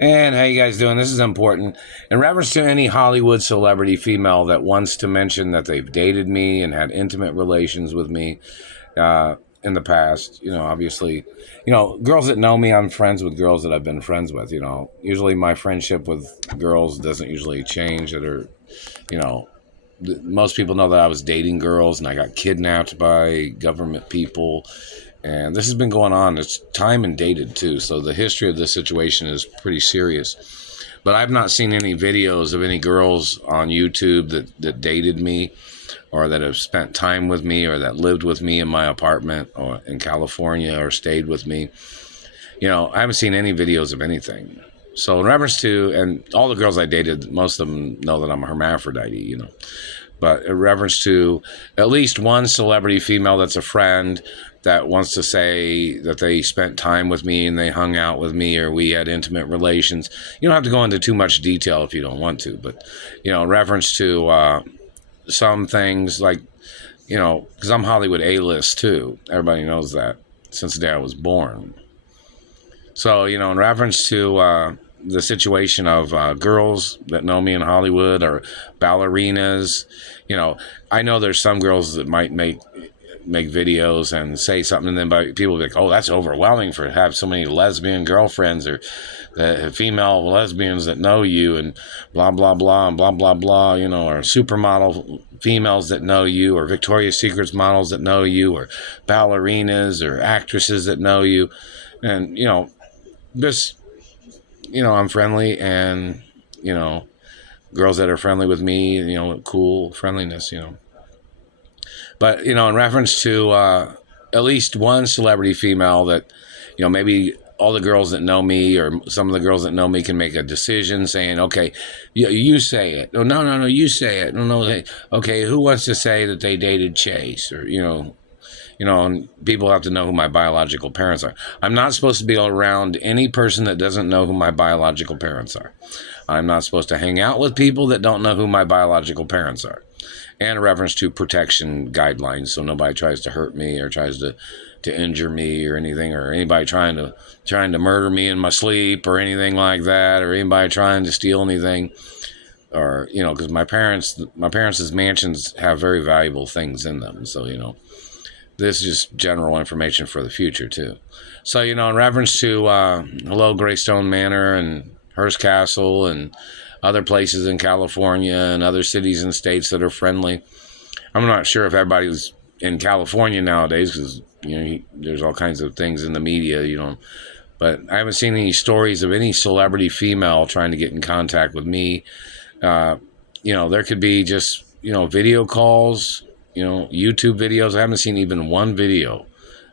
And how you guys doing? This is important. In reference to any Hollywood celebrity female that wants to mention that they've dated me and had intimate relations with me in the past, obviously, girls that know me, I'm friends with girls that I've been friends with. Usually my friendship with girls doesn't usually change. That are, you know, most people know that I was dating girls and I got kidnapped by government people, and this has been going on. It's time and dated too, so the history of this situation is pretty serious. But I've not seen any videos of any girls on YouTube that dated me, or that have spent time with me, or that lived with me in my apartment or in California, or stayed with me. I haven't seen any videos of anything. So in reference to, and all the girls I dated, most of them know that I'm a hermaphrodite. But in reference to at least one celebrity female that's a friend that wants to say that they spent time with me and they hung out with me or we had intimate relations. You don't have to go into too much detail if you don't want to, but in reference to some things, like, because I'm Hollywood A-list too. Everybody knows that since the day I was born. So, in reference to the situation of girls that know me in Hollywood, or ballerinas, I know there's some girls that might make videos and say something, and then people will be like, oh, that's overwhelming for have so many lesbian girlfriends, or female lesbians that know you, and blah blah blah and blah blah blah, or supermodel females that know you, or Victoria's Secrets models that know you, or ballerinas or actresses that know you. And just, I'm friendly, and girls that are friendly with me, cool friendliness. But, in reference to at least one celebrity female that, maybe all the girls that know me, or some of the girls that know me, can make a decision saying, okay, you say it. Oh, no, you say it. No, okay, who wants to say that they dated Chase? Or, and people have to know who my biological parents are. I'm not supposed to be around any person that doesn't know who my biological parents are. I'm not supposed to hang out with people that don't know who my biological parents are. And a reference to protection guidelines, so nobody tries to hurt me or tries to injure me or anything, or anybody trying to murder me in my sleep or anything like that, or anybody trying to steal anything, or because my parents' mansions have very valuable things in them. So this is just general information for the future too. So in reference to Hello Greystone Manor and Hearst Castle and other places in California and other cities and states that are friendly. I'm not sure if everybody's in California nowadays, because there's all kinds of things in the media, but I haven't seen any stories of any celebrity female trying to get in contact with me. There could be just video calls, YouTube videos. I haven't seen even one video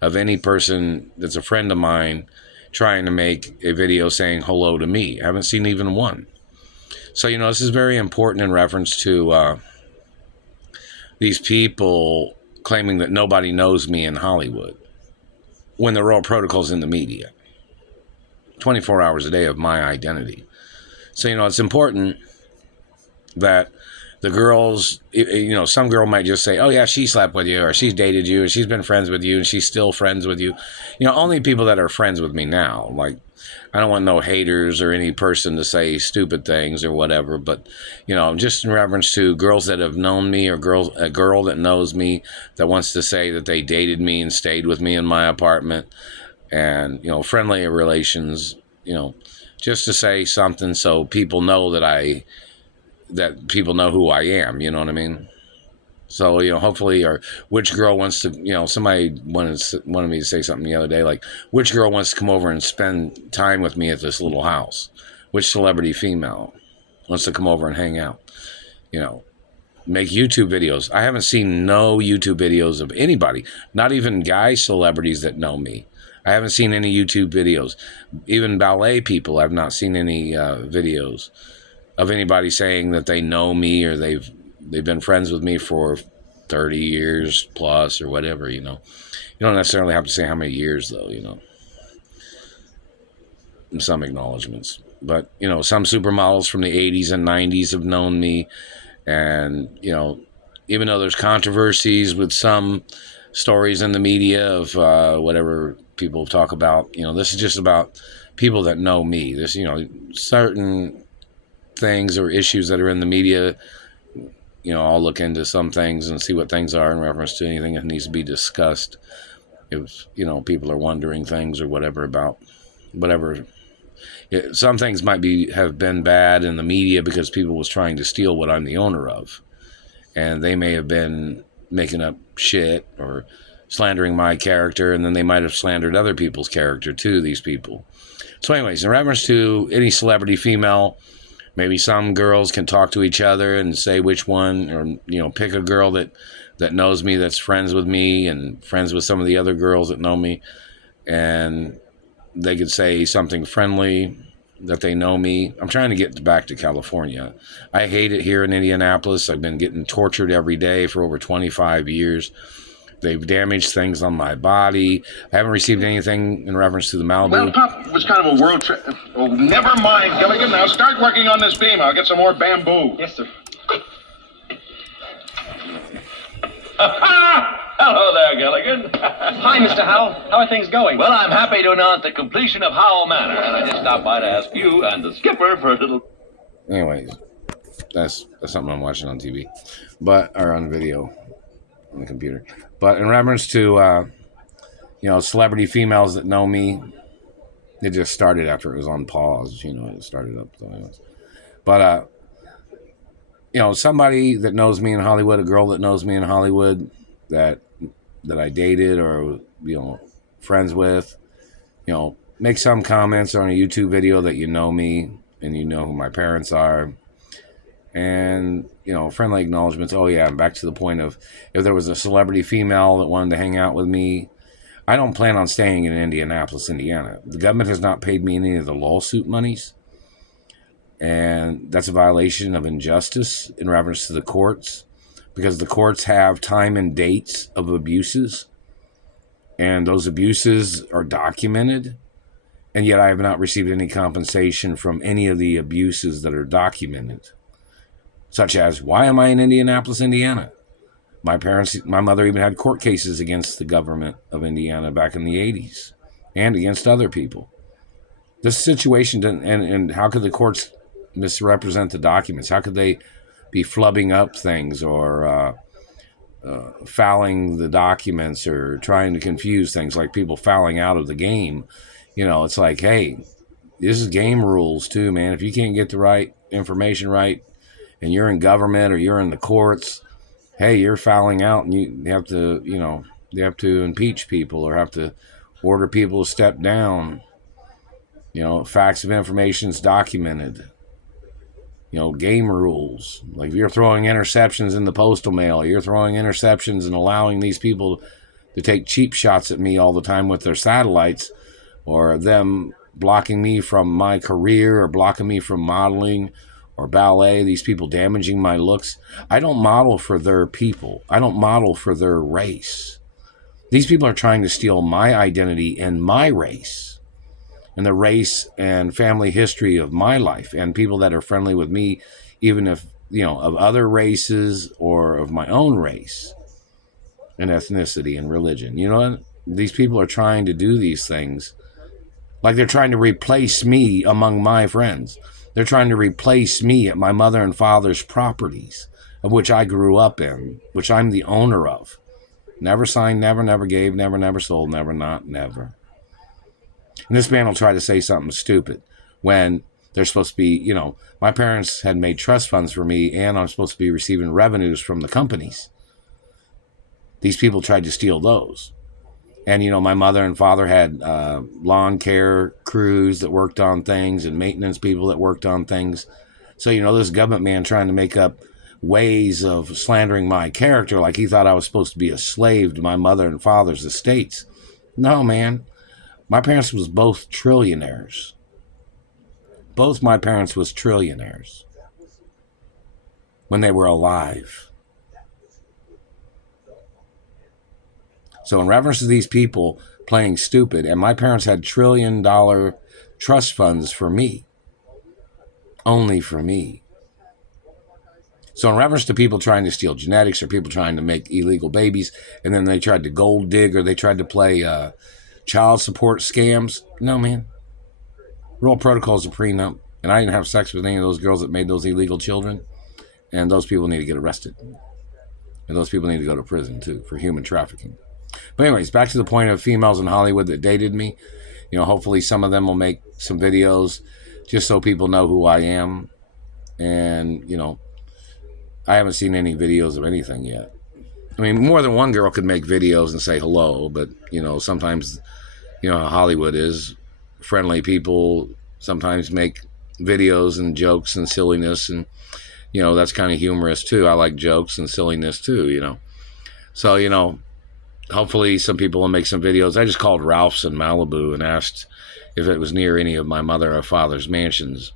of any person that's a friend of mine trying to make a video saying hello to me. I haven't seen even one. So, this is very important in reference to these people claiming that nobody knows me in Hollywood, when the real protocol's in the media. 24 hours a day of my identity. So, it's important that the girls, some girl might just say, oh yeah, she slept with you, or she's dated you, or she's been friends with you, and she's still friends with you. Only people that are friends with me now. Like, I don't want no haters or any person to say stupid things or whatever, but, just in reference to girls that have known me, or a girl that knows me that wants to say that they dated me and stayed with me in my apartment, and, friendly relations, just to say something so people know that people know who I am, you know what I mean? So, hopefully, or which girl wants to, somebody wanted me to say something the other day, like, which girl wants to come over and spend time with me at this little house? Which celebrity female wants to come over and hang out? Make YouTube videos. I haven't seen no YouTube videos of anybody, not even guy celebrities that know me. I haven't seen any YouTube videos. Even ballet people, I've not seen any videos of anybody saying that they know me, or they've been friends with me for 30 years plus, or whatever. You don't necessarily have to say how many years, though. In some acknowledgments, but some supermodels from the 80s and 90s have known me, and even though there's controversies with some stories in the media of whatever people talk about, this is just about people that know me. There's, certain things or issues that are in the media. I'll look into some things and see what things are in reference to anything that needs to be discussed. If, people are wondering things or whatever about whatever. Some things might have been bad in the media because people was trying to steal what I'm the owner of. And they may have been making up shit or slandering my character, and then they might have slandered other people's character too, these people. So anyways, in reference to any celebrity female, maybe some girls can talk to each other and say which one, or, pick a girl that knows me, that's friends with me and friends with some of the other girls that know me, and they could say something friendly that they know me. I'm trying to get back to California. I hate it here in Indianapolis. I've been getting tortured every day for over 25 years. They've damaged things on my body. I haven't received anything in reference to the Malibu. Well, Pop was kind of a world trip. Oh, never mind, Gilligan. Now start working on this beam. I'll get some more bamboo. Yes, sir. Hello there, Gilligan. Hi, Mr. Howell. How are things going? Well, I'm happy to announce the completion of Howell Manor, and I just stopped by to ask you and the skipper for a little... Anyways, that's something I'm watching on TV, or on video on the computer. But in reference to, celebrity females that know me, it just started after it was on pause. It started up. But, somebody that knows me in Hollywood, a girl that knows me in Hollywood that I dated or, friends with, make some comments on a YouTube video that you know me and you know who my parents are. And, friendly acknowledgments. Oh, yeah, back to the point of if there was a celebrity female that wanted to hang out with me, I don't plan on staying in Indianapolis, Indiana. The government has not paid me any of the lawsuit monies. And that's a violation of injustice in reference to the courts, because the courts have time and dates of abuses. And those abuses are documented. And yet I have not received any compensation from any of the abuses that are documented. Such as, why am I in Indianapolis, Indiana? My mother even had court cases against the government of Indiana back in the 80s and against other people. This situation, and how could the courts misrepresent the documents? How could they be flubbing up things or fouling the documents or trying to confuse things, like people fouling out of the game? It's like, hey, this is game rules too, man. If you can't get the right information right, and you're in government or you're in the courts, hey, you're fouling out, and you have to, you have to impeach people or have to order people to step down. Facts of information is documented. Game rules. Like if you're throwing interceptions in the postal mail, or you're throwing interceptions and allowing these people to take cheap shots at me all the time with their satellites, or them blocking me from my career or blocking me from modeling or ballet, these people damaging my looks. I don't model for their people. I don't model for their race. These people are trying to steal my identity and my race and the race and family history of my life, and people that are friendly with me, even if, of other races or of my own race and ethnicity and religion. These people are trying to do these things like they're trying to replace me among my friends. They're trying to replace me at my mother and father's properties, of which I grew up in, which I'm the owner of. Never signed, never gave, never sold, never not, never. And this man will try to say something stupid when they're supposed to be, my parents had made trust funds for me, and I'm supposed to be receiving revenues from the companies. These people tried to steal those. And, my mother and father had lawn care crews that worked on things and maintenance people that worked on things. So, this government man trying to make up ways of slandering my character, like he thought I was supposed to be a slave to my mother and father's estates. No, man. My parents was both trillionaires. Both my parents was trillionaires when they were alive. So in reference to these people playing stupid, and my parents had $1 trillion trust funds for me. Only for me. So in reference to people trying to steal genetics or people trying to make illegal babies, and then they tried to gold dig or they tried to play child support scams. No, man. Real protocols of prenup. And I didn't have sex with any of those girls that made those illegal children. And those people need to get arrested. And those people need to go to prison, too, for human trafficking. But anyways, back to the point of females in Hollywood that dated me. You know, hopefully some of them will make some videos just so people know who I am. And, you know, I haven't seen any videos of anything yet. I mean, more than one girl could make videos and say hello, but, you know, sometimes, you know how Hollywood is. Friendly people sometimes make videos and jokes and silliness, and, you know, that's kind of humorous, too. I like jokes and silliness, too, you know. So, you know, hopefully some people will make some videos. I just called Ralph's in Malibu and asked if it was near any of my mother or father's mansions.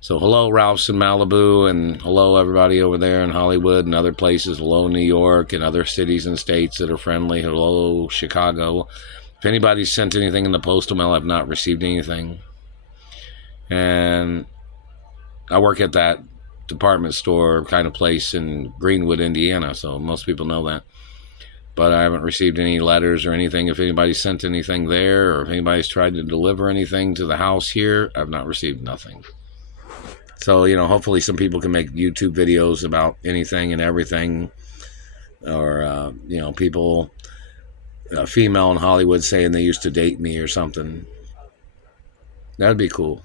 So hello, Ralph's in Malibu, and hello, everybody over there in Hollywood and other places. Hello, New York and other cities and states that are friendly. Hello, Chicago. If anybody's sent anything in the postal mail, I've not received anything. And I work at that department store kind of place in Greenwood, Indiana, so most people know that. But I haven't received any letters or anything. If anybody sent anything there, or if anybody's tried to deliver anything to the house here, I've not received nothing. So, you know, hopefully some people can make YouTube videos about anything and everything. Or, you know, people, a female in Hollywood saying they used to date me or something. That'd be cool.